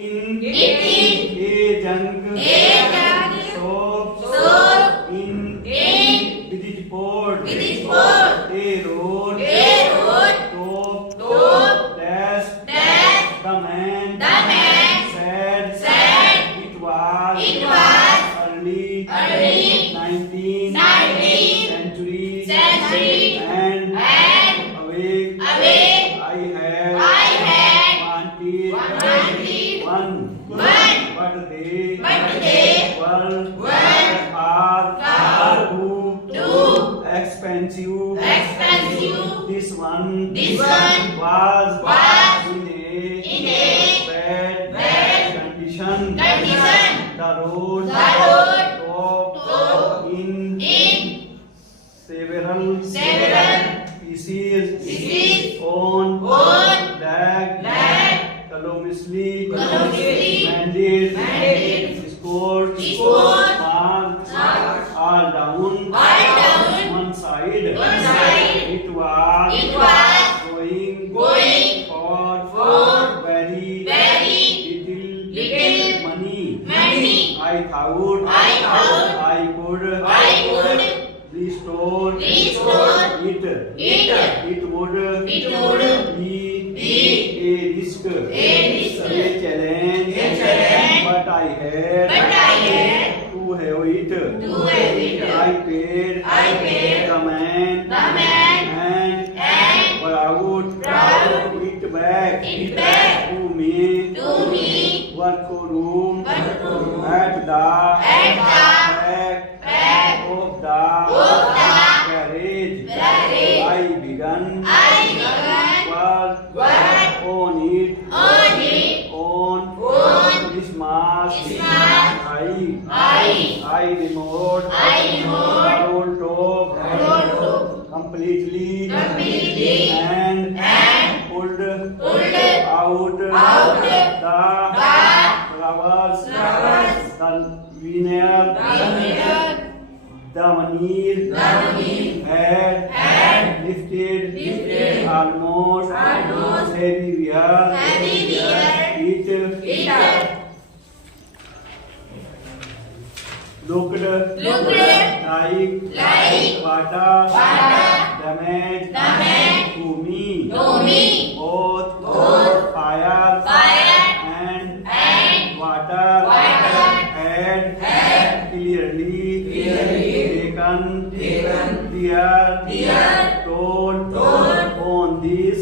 A junk. Soap. In. Village port. A road. Top. Dash. The man. Sad. It was. Early. 19th century. And. Awake. I had. Wanted. One. But they. Were. Are. Too. Expensive. This one. Was. In a. Bad. Condition. The road. Top. In. Several. Pieces. On. Lag. Callously. Mended. Scored. Marked. All down. One side. It was. Going. For. Very. Little. Money. I thought. I could. Restore. It. It would. Be. A risk. A challenge. But I had. To have it. I paid. The man. And. Brought. It back. To me. Workroom. At the. Back. Of the. Garage. I began. Work. On it. On. Christmas. I removed. Roll top. Completely. And. Pulled. Out. The. Flowers. The winner. The money. Had. Lifted. Almost. Heavier. It. Looked. Like. Water. Damage. To me. Both. Fire. And. Water. Had. Clearly. Taken. Dear. Told. On this.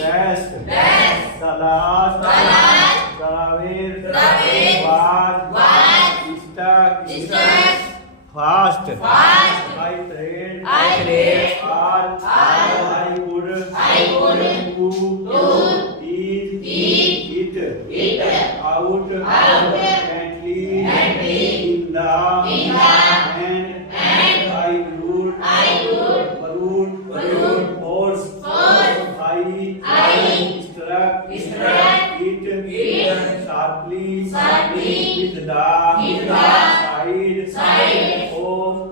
Rest. The last. Travel. Was. Stuck. Fast. I prayed. All. I would. Do. Eat. It. Out. Gently. In the. And. I would. Horse. I. Struck. It. Sharply. With the. Side. Of.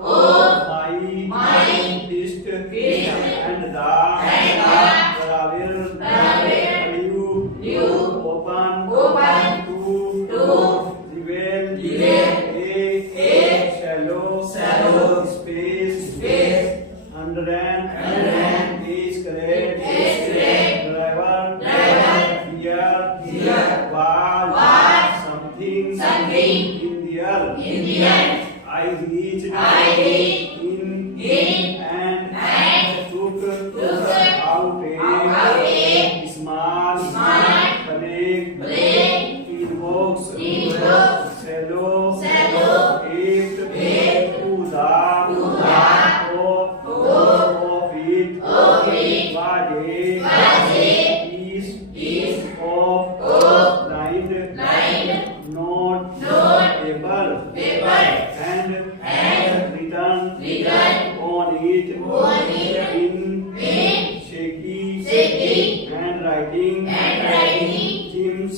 My. Fist. And the. You. Open. To. Reveal. A. Shallow. Space. Under and. Is correct. Driver. Here. Was. Something. In the air. I reached. In. And. Took. Out a. Small. Break. Inbox. Shallow. Eight. To the. Top. Of it. Body. East. Of. Blind. Not. Able. And. Return. On it. In. Shaky. Handwriting. Jim's.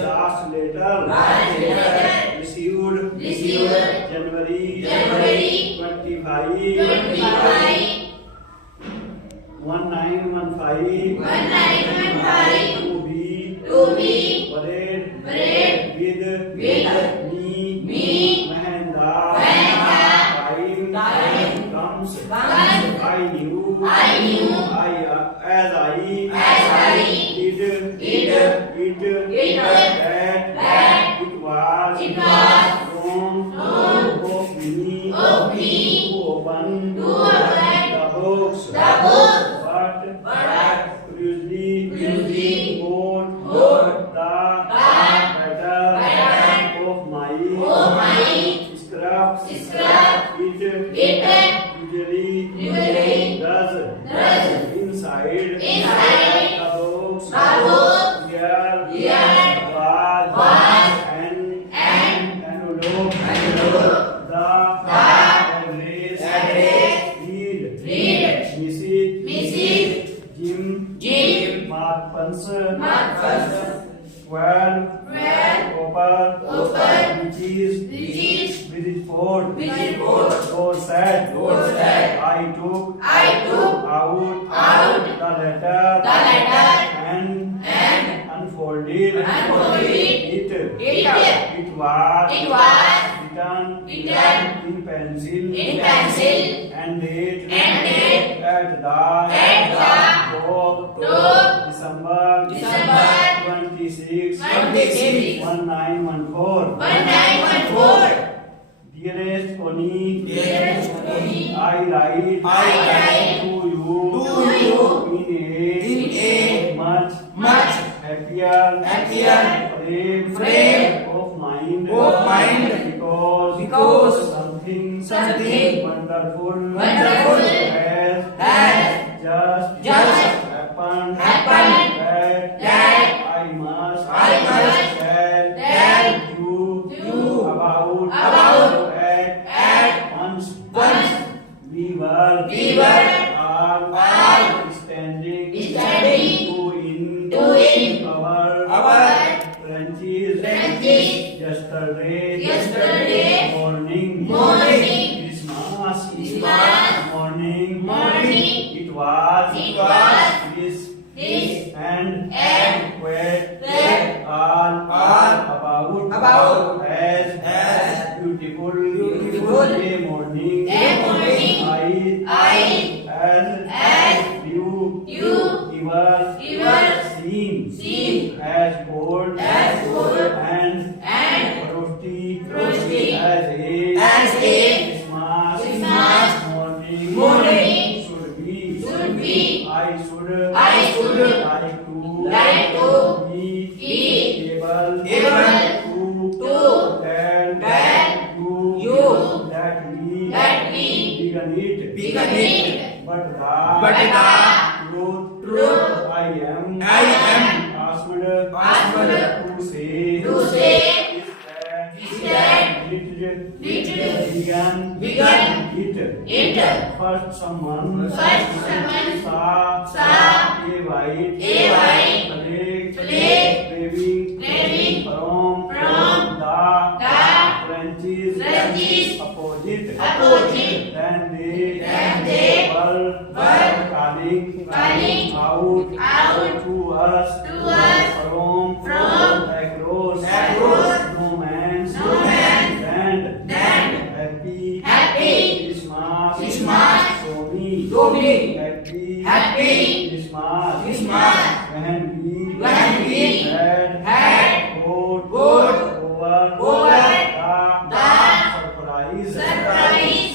Last letter. Received. January. 25. 1915. To be. Parade. that it was known of me to open the books, but curiosity got the better of my scrubs. It usually does inside the books. Here was an envelope. The address read Mrs. Jim Marpens 12 Copper which is visit Ford. Lord said I took out the letter and unfolded it. It was written in pencil and date at the top December 26 1914. Dearest Connie, I write to you in a much happier frame of mind because something wonderful has just happened that I must tell you about at once. We were all standing in our trenches yesterday morning. Christmas morning. It was this and quite all about as beautiful day morning. I as you ever seen as bold and roasty as a Christmas morning should be. I should like to be able to tell you that we began it. But the truth I am asked to say is that it began it. First someone saw a white flag waving from the trenches opposite. Then they were calling out to us from across no man's land. Happy Christmas to me. Happy Christmas when we had got over the surprise.